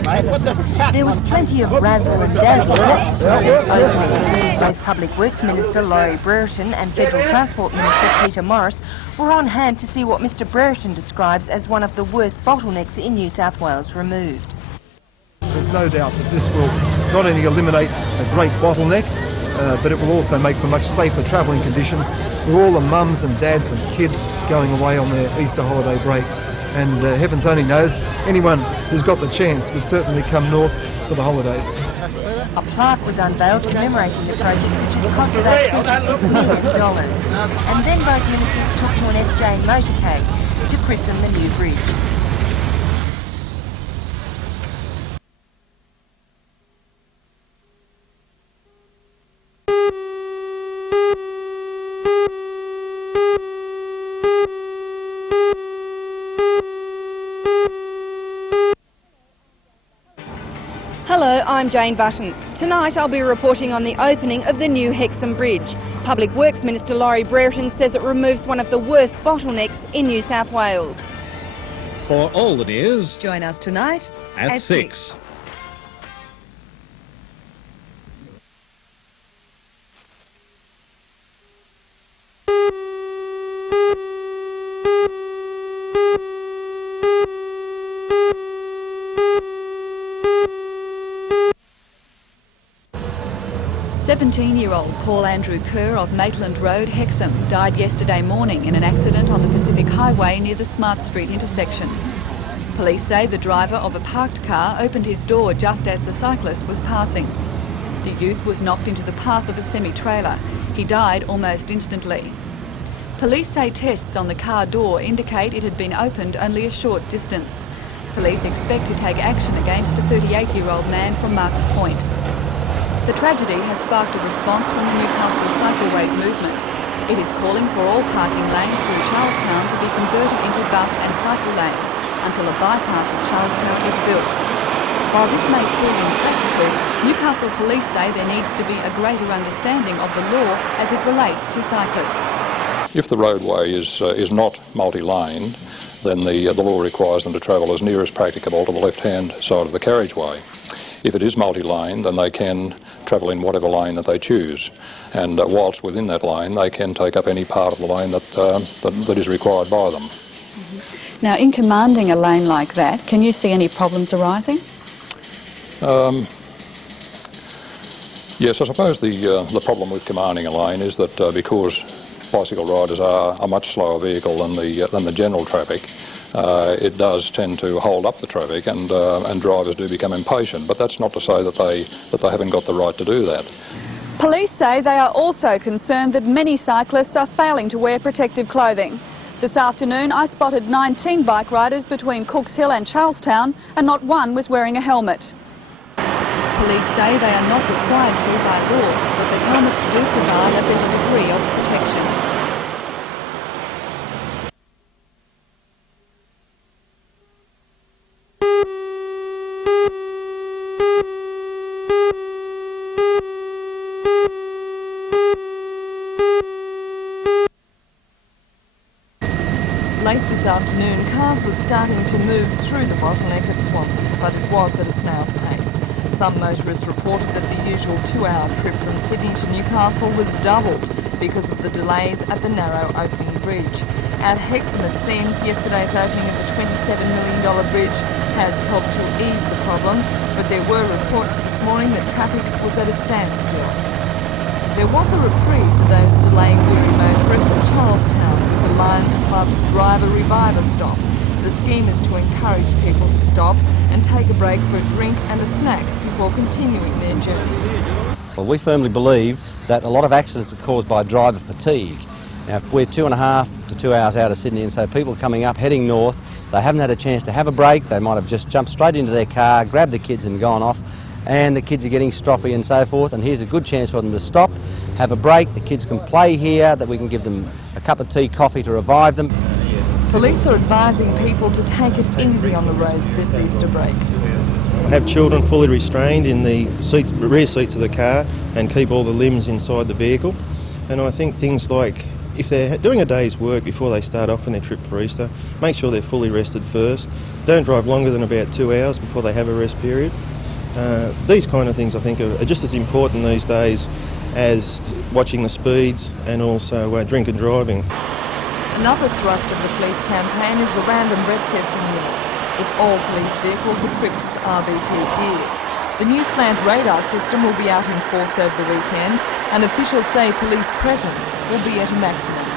There was plenty of razzle and dazzle at this morning's opening. Both Public Works Minister Laurie Brereton and Federal Transport Minister Peter Morris were on hand to see what Mr Brereton describes as one of the worst bottlenecks in New South Wales removed. There's no doubt that this will not only eliminate a great bottleneck, but it will also make for much safer travelling conditions for all the mums and dads and kids going away on their Easter holiday break. And heavens only knows, anyone who's got the chance would certainly come north for the holidays. A plaque was unveiled commemorating the project, which has cost about $26 million. And then both ministers took to an FJ motorcade to christen the new bridge. Hello, I'm Jane Button. Tonight I'll be reporting on the opening of the new Hexham Bridge. Public Works Minister Laurie Brereton says it removes one of the worst bottlenecks in New South Wales. For all the news, Join us tonight at 6. Year-old Paul Andrew Kerr of Maitland Road, Hexham, died yesterday morning in an accident on the Pacific Highway near the Smart Street intersection. Police say the driver of a parked car opened his door just as the cyclist was passing. The youth was knocked into the path of a semi-trailer. He died almost instantly. Police say tests on the car door indicate it had been opened only a short distance. Police expect to take action against a 38-year-old man from Marks Point. The tragedy has sparked a response from the Newcastle Cycleways movement. It is calling for all parking lanes through Charlestown to be converted into bus and cycle lanes until a bypass of Charlestown is built. While this may prove impractical, Newcastle police say there needs to be a greater understanding of the law as it relates to cyclists. If the roadway is not multi-lane, then the law requires them to travel as near as practicable to the left-hand side of the carriageway. If it is multi-lane, then they can travel in whatever lane that they choose, and whilst within that lane they can take up any part of the lane that is required by them. Now, in commanding a lane like that, can you see any problems arising? Yes, I suppose the problem with commanding a lane is that because bicycle riders are a much slower vehicle than the general traffic, it does tend to hold up the traffic, and drivers do become impatient. But that's not to say that they haven't got the right to do that. Police say they are also concerned that many cyclists are failing to wear protective clothing. This afternoon I spotted 19 bike riders between Cooks Hill and Charlestown, and not one was wearing a helmet. Police say they are not required to by law, but the helmets do provide a better degree of protection. Late this afternoon, cars were starting to move through the bottleneck at Swansea, but it was at a snail's pace. Some motorists reported that the usual 2-hour trip from Sydney to Newcastle was doubled because of the delays at the narrow opening bridge. At Hexham, it seems yesterday's opening of the $27 million bridge has helped to ease the problem, but there were reports this morning that traffic was at a standstill. There was a reprieve for those delaying weary motorists at Charlestown with the Lions Club's Driver Reviver stop. The scheme is to encourage people to stop and take a break for a drink and a snack before continuing their journey. Well, we firmly believe that a lot of accidents are caused by driver fatigue. Now, if we're 2.5 to 2 hours out of Sydney, and so people coming up, heading north, they haven't had a chance to have a break, they might have just jumped straight into their car, grabbed the kids and gone off, and the kids are getting stroppy and so forth, and here's a good chance for them to stop, have a break, the kids can play here, that we can give them a cup of tea, coffee to revive them. Police are advising people to take it easy on the roads this Easter break. Have children fully restrained in the rear seats of the car and keep all the limbs inside the vehicle. And I think things like if they're doing a day's work before they start off on their trip for Easter, make sure they're fully rested first. Don't drive longer than about 2 hours before they have a rest period. These kind of things I think are just as important these days as watching the speeds and also drink and driving. Another thrust of the police campaign is the random breath testing units, with all police vehicles equipped with RBT gear. The new slant radar system will be out in force over the weekend, and officials say police presence will be at a maximum.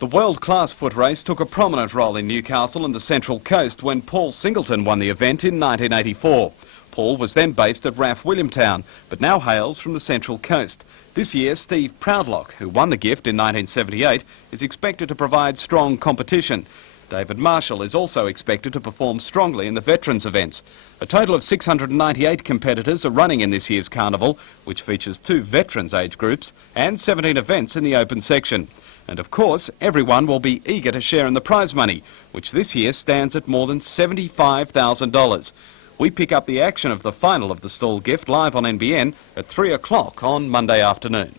The world-class footrace took a prominent role in Newcastle and the Central Coast when Paul Singleton won the event in 1984. Paul was then based at RAF Williamtown, but now hails from the Central Coast. This year, Steve Proudlock, who won the gift in 1978, is expected to provide strong competition. David Marshall is also expected to perform strongly in the veterans events. A total of 698 competitors are running in this year's carnival, which features 2 veterans age groups and 17 events in the open section. And of course, everyone will be eager to share in the prize money, which this year stands at more than $75,000. We pick up the action of the final of the stall gift live on NBN at 3 o'clock on Monday afternoon.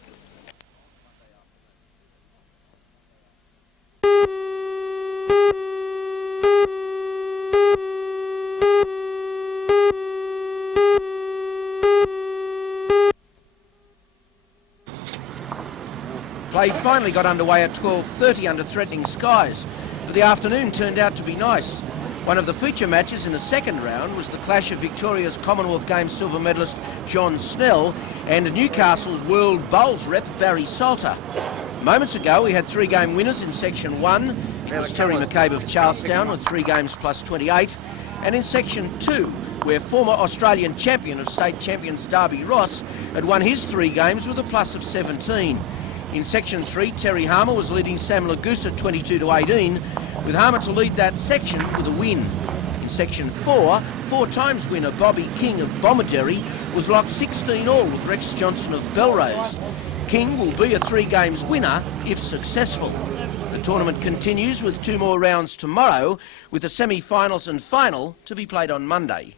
Play finally got underway at 12:30 under threatening skies, but the afternoon turned out to be nice. One of the feature matches in the second round was the clash of Victoria's Commonwealth Games silver medalist John Snell and Newcastle's World Bowls rep Barry Salter. Moments ago we had 3-game winners in Section 1. It was Terry McCabe of Charlestown with 3 games plus 28, and in Section 2 where former Australian champion of state champions Darby Ross had won his 3 games with a plus of 17. In Section 3, Terry Harmer was leading Sam Lagusa 22-18, with Harmer to lead that section with a win. In Section 4, 4-times winner Bobby King of Bomaderry was locked 16-all with Rex Johnson of Belrose. King will be a 3-games winner if successful. The tournament continues with 2 more rounds tomorrow, with the semi-finals and final to be played on Monday.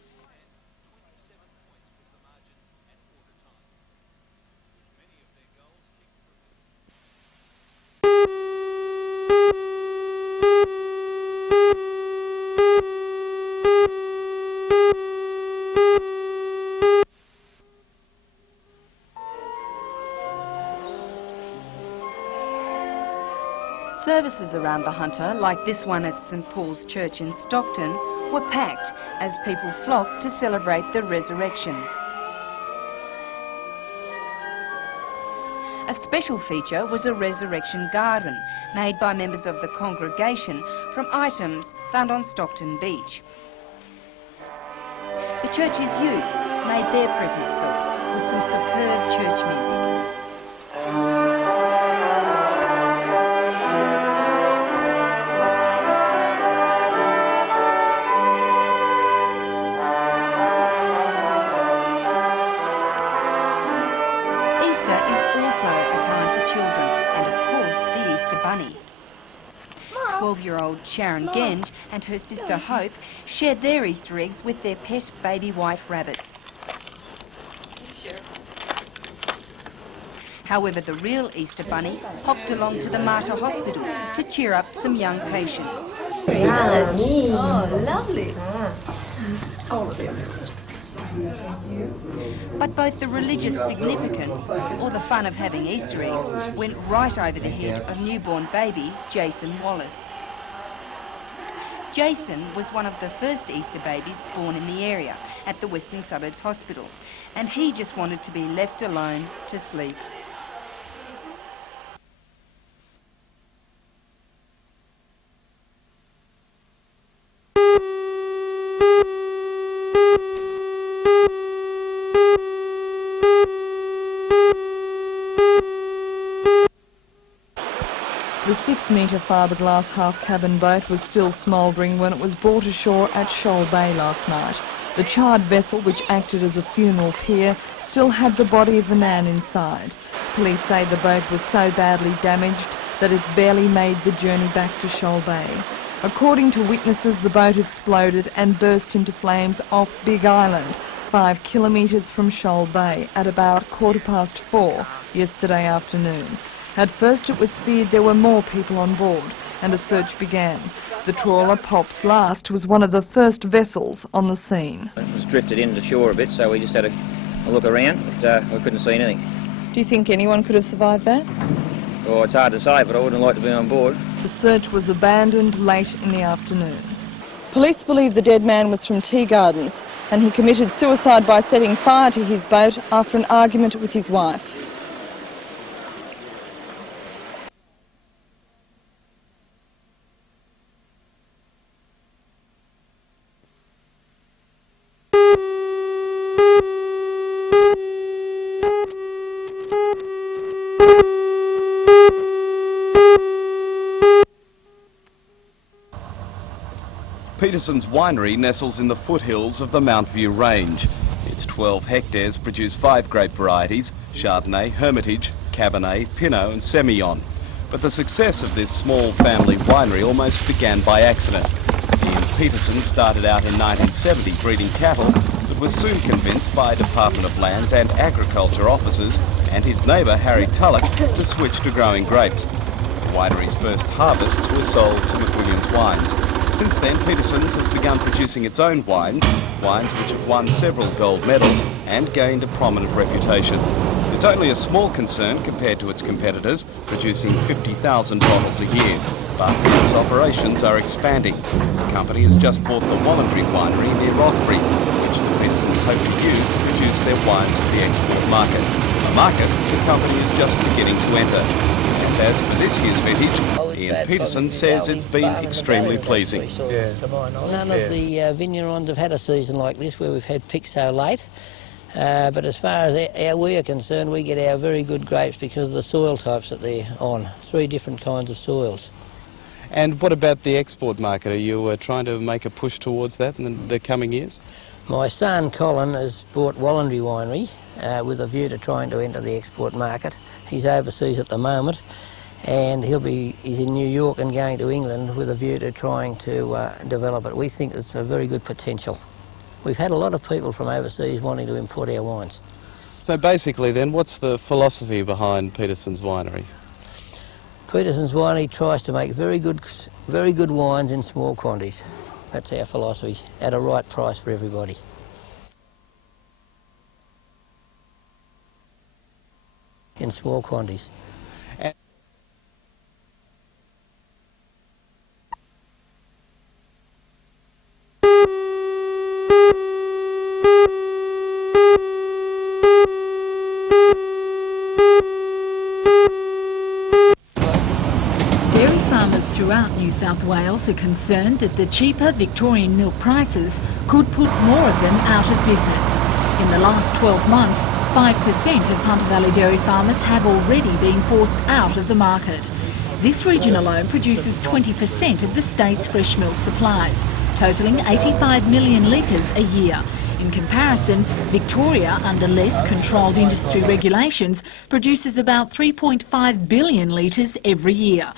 Services around the Hunter, like this one at St Paul's Church in Stockton, were packed as people flocked to celebrate the resurrection. A special feature was a resurrection garden made by members of the congregation from items found on Stockton Beach. The church's youth made their presence felt with some superb church music. Easter is also a time for children and, of course, the Easter Bunny. 12-year-old Sharon Genge and her sister Hope shared their Easter eggs with their pet baby white rabbits. However, the real Easter Bunny hopped along to the Mater Hospital to cheer up some young patients. Oh, lovely. But both the religious significance or the fun of having Easter eggs went right over the head of newborn baby Jason Wallace. Jason was one of the first Easter babies born in the area at the Western Suburbs Hospital, and he just wanted to be left alone to sleep. The 6-metre fiberglass half-cabin boat was still smouldering when it was brought ashore at Shoal Bay last night. The charred vessel, which acted as a funeral pier, still had the body of the man inside. Police say the boat was so badly damaged that it barely made the journey back to Shoal Bay. According to witnesses, the boat exploded and burst into flames off Big Island, 5 kilometres from Shoal Bay, at about 4:15 yesterday afternoon. At first it was feared there were more people on board, and a search began. The trawler Pop's Last was one of the first vessels on the scene. It was drifted into shore a bit, so we just had a look around, but we couldn't see anything. Do you think anyone could have survived that? Well, it's hard to say, but I wouldn't like to be on board. The search was abandoned late in the afternoon. Police believe the dead man was from Tea Gardens, and he committed suicide by setting fire to his boat after an argument with his wife. Peterson's winery nestles in the foothills of the Mount View range. Its 12 hectares produce 5 grape varieties: Chardonnay, Hermitage, Cabernet, Pinot and Semillon. But the success of this small family winery almost began by accident. Ian Peterson started out in 1970 breeding cattle, but was soon convinced by Department of Lands and Agriculture officers and his neighbour Harry Tulloch to switch to growing grapes. The winery's first harvests were sold to McWilliams Wines. Since then, Peterson's has begun producing its own wines which have won several gold medals and gained a prominent reputation. It's only a small concern compared to its competitors, producing 50,000 bottles a year, but its operations are expanding. The company has just bought the Winery winery near Rothbury, which the Petersons hope to use to produce their wines for the export market, a market the company is just beginning to enter. As for this year's vintage, Ian Peterson says it's been extremely pleasing. None of the vineyards have had a season like this where we've had picks so late. But as far as we are concerned, we get our very good grapes because of the soil types that they're on. 3 different kinds of soils. And what about the export market? Are you trying to make a push towards that in the coming years? My son Colin has bought Winery Winery with a view to trying to enter the export market. He's overseas at the moment, and he's in New York and going to England with a view to trying to develop it. We think it's a very good potential. We've had a lot of people from overseas wanting to import our wines. So basically then, what's the philosophy behind Peterson's Winery? Peterson's Winery tries to make very good wines in small quantities. That's our philosophy, at a right price for everybody. In small quantities. Dairy farmers throughout New South Wales are concerned that the cheaper Victorian milk prices could put more of them out of business. In the last 12 months, 5% of Hunter Valley dairy farmers have already been forced out of the market. This region alone produces 20% of the state's fresh milk supplies, totalling 85 million litres a year. In comparison, Victoria, under less controlled industry regulations, produces about 3.5 billion litres every year.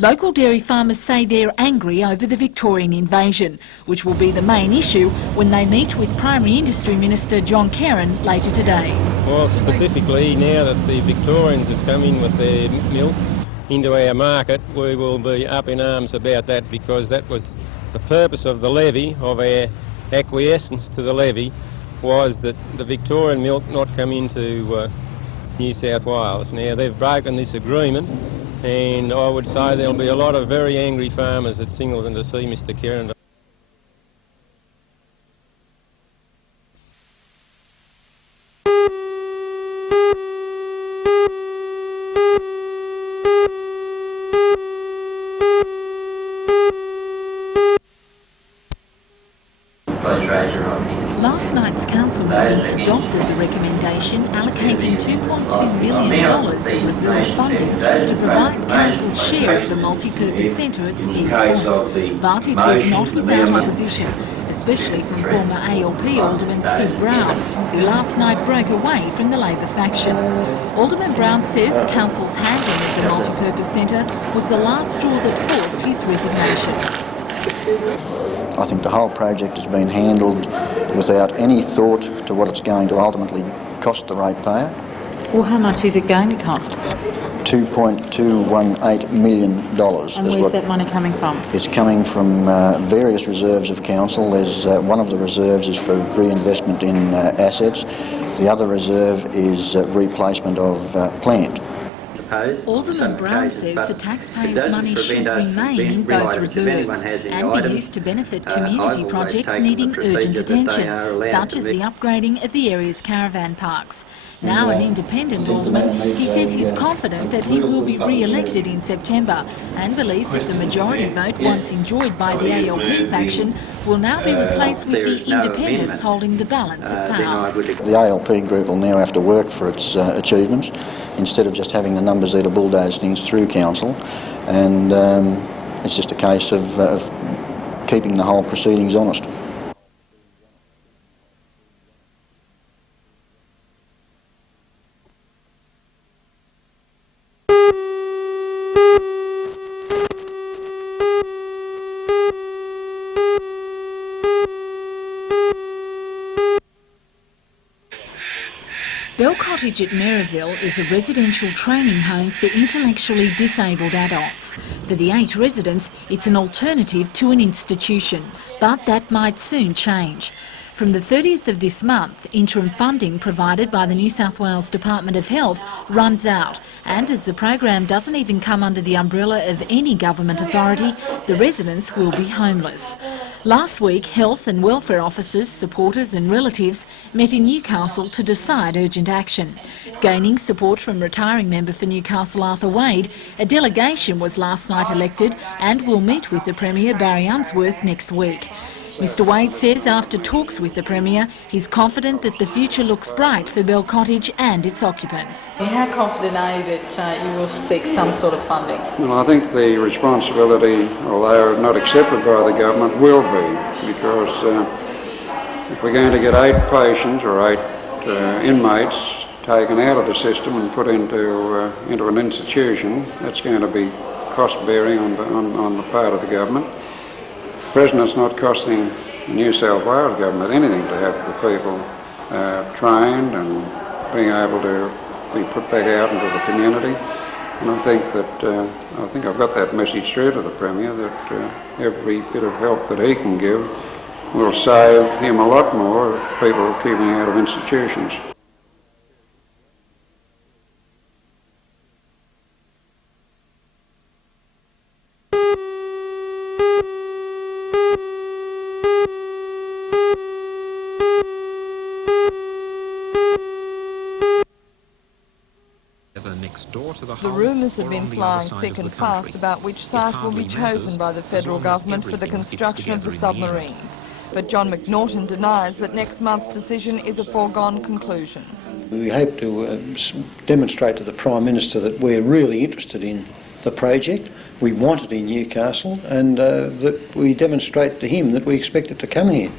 Local dairy farmers say they're angry over the Victorian invasion, which will be the main issue when they meet with Primary Industry Minister John Kerrin later today. Well, specifically now that the Victorians have come in with their milk into our market, we will be up in arms about that, because that was the purpose of the levy, of our acquiescence to the levy, was that the Victorian milk not come into New South Wales. Now they've broken this agreement, and I would say there'll be a lot of very angry farmers at Singleton to see Mr Kerrin. Last night's council meeting adopted the recommendation allocating $2.2 million of reserve funding to provide council's share of the multi-purpose centre at Spears Point. But it was not without opposition, especially from former ALP Alderman Sue Brown, who last night broke away from the Labor faction. Alderman Brown says Council's handling of the multipurpose centre was the last straw that forced his resignation. I think the whole project has been handled without any thought to what it's going to ultimately cost the ratepayer. Well, how much is it going to cost? $2.218 million. And where's that money coming from? It's coming from various reserves of council. There's one of the reserves is for reinvestment in assets. The other reserve is replacement of plant. Alderman Brown says the taxpayers' money should remain in both reserves and be used to benefit community projects needing urgent attention, such as the upgrading of the area's caravan parks. Now an independent alderman, he says he's confident that he will be re-elected in September and believes that the majority vote once enjoyed by the ALP faction will now be replaced with the independents holding the balance of power. The ALP group will now have to work for its achievements instead of just having the numbers there to bulldoze things through council, and it's just a case of keeping the whole proceedings honest. Cottage at Merivale is a residential training home for intellectually disabled adults. For the 8 residents, it's an alternative to an institution, but that might soon change. From the 30th of this month, interim funding provided by the New South Wales Department of Health runs out, and as the program doesn't even come under the umbrella of any government authority, the residents will be homeless. Last week, health and welfare officers, supporters and relatives met in Newcastle to decide urgent action. Gaining support from retiring member for Newcastle Arthur Wade, a delegation was last night elected and will meet with the Premier Barry Unsworth next week. Mr Wade says after talks with the Premier, he's confident that the future looks bright for Bell Cottage and its occupants. How confident are you that you will seek some sort of funding? Well, I think the responsibility, although not accepted by the government, will be, because if we're going to get 8 patients or 8 inmates taken out of the system and put into an institution, that's going to be cost-bearing on the part of the government. Present, it's not costing the New South Wales government anything to have the people trained and being able to be put back out into the community. And I think I've got that message through to the Premier that every bit of help that he can give will save him a lot more of people keeping out of institutions. The rumours have been flying thick and fast about which site will be chosen by the federal government for the construction of the submarines. But John McNaughton denies that next month's decision is a foregone conclusion. We hope to demonstrate to the Prime Minister that we're really interested in the project, we want it in Newcastle, and that we demonstrate to him that we expect it to come here.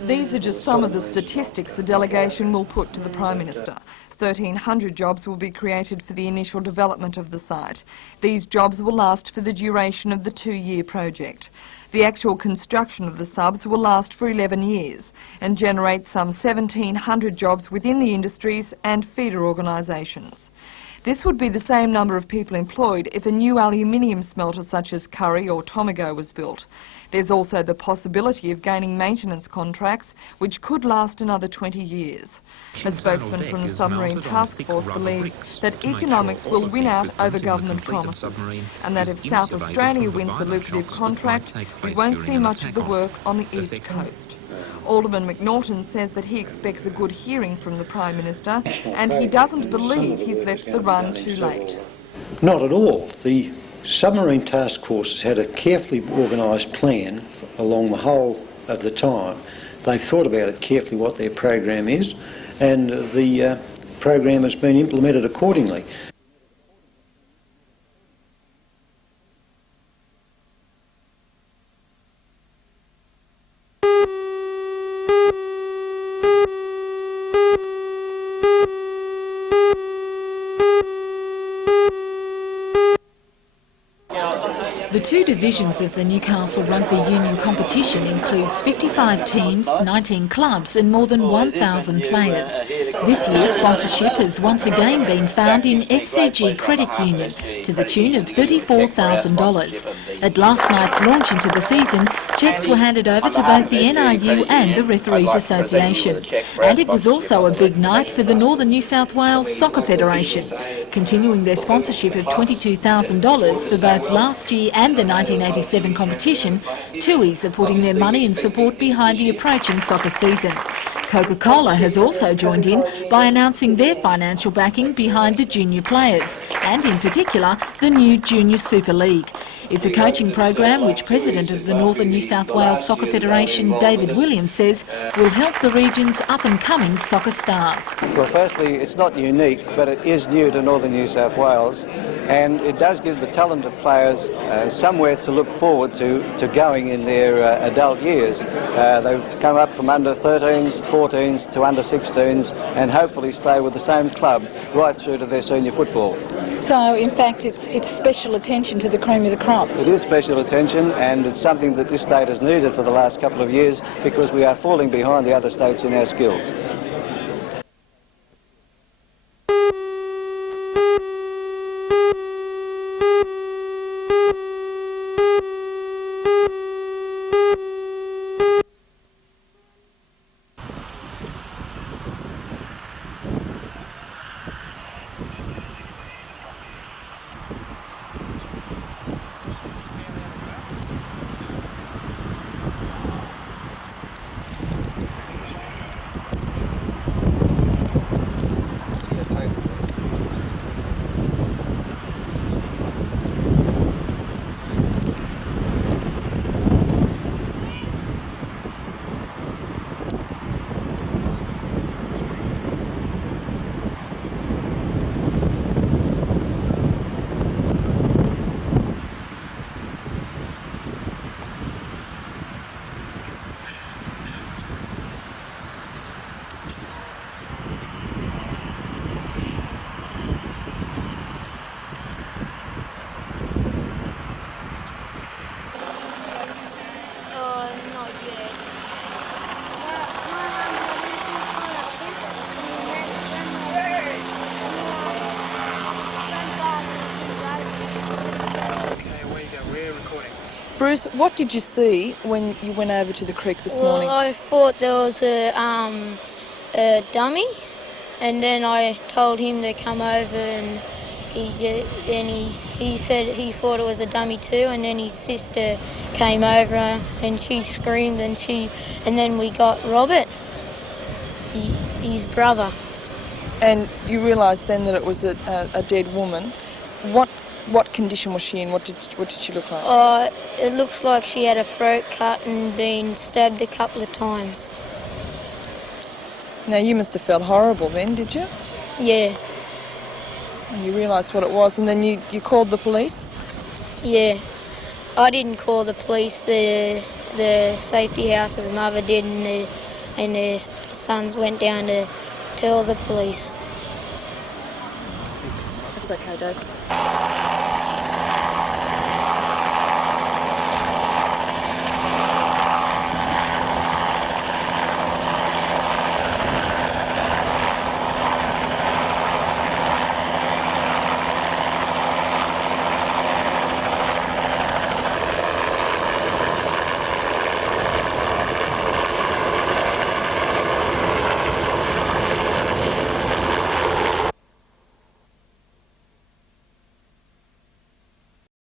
These are just some of the statistics the delegation will put to the Prime Minister. 1,300 jobs will be created for the initial development of the site. These jobs will last for the duration of the 2-year project. The actual construction of the subs will last for 11 years and generate some 1,700 jobs within the industries and feeder organisations. This would be the same number of people employed if a new aluminium smelter such as Curry or Tomago was built. There's also the possibility of gaining maintenance contracts, which could last another 20 years. A spokesman from the Submarine Task Force believes that economics will win out over government promises, and that if South Australia wins the lucrative contract, we won't see much of the work on the East Coast. Alderman McNaughton says that he expects a good hearing from the Prime Minister, and he doesn't believe he's left the run too late. Not at all. The Submarine Task Force has had a carefully organised plan along the whole of the time. They've thought about it carefully what their program is, and the program has been implemented accordingly. The two divisions of the Newcastle Rugby Union competition includes 55 teams, 19 clubs and more than 1,000 players. This year, sponsorship has once again been found in SCG Credit Union to the tune of $34,000. At last night's launch into the season, cheques were handed over to both the NRU and the Referees Association. And it was also a big night for the Northern New South Wales Soccer Federation, continuing their sponsorship of $22,000 for both last year and the 1987 competition. Tuies are putting their money and support behind the approaching soccer season. Coca-Cola has also joined in by announcing their financial backing behind the junior players, and in particular the new Junior Super League. It's a coaching program which President of the Northern New South Wales Soccer Federation, David Williams, says will help the region's up-and-coming soccer stars. Well, firstly, it's not unique, but it is new to Northern New South Wales, and it does give the talented players somewhere to look forward to going in their adult years. They've come up from under 13s, 14s to under 16s, and hopefully stay with the same club right through to their senior football. So, in fact, it's special attention to the cream of the crop. It is special attention, and it's something that this state has needed for the last couple of years because we are falling behind the other states in our skills. Bruce, what did you see when you went over to the creek this morning? Well, I thought there was a dummy, and then I told him to come over, and he said he thought it was a dummy too, and then his sister came over and she screamed, and then we got Robert, his brother. And you realised then that it was a dead woman. What condition was she in? What did she look like? It looks like she had a throat cut and been stabbed a couple of times. Now, you must have felt horrible then, did you? Yeah. And you realised what it was, and then you called the police? Yeah. I didn't call the police. The safety house's mother did, and their sons went down to tell the police. It's okay, Dave.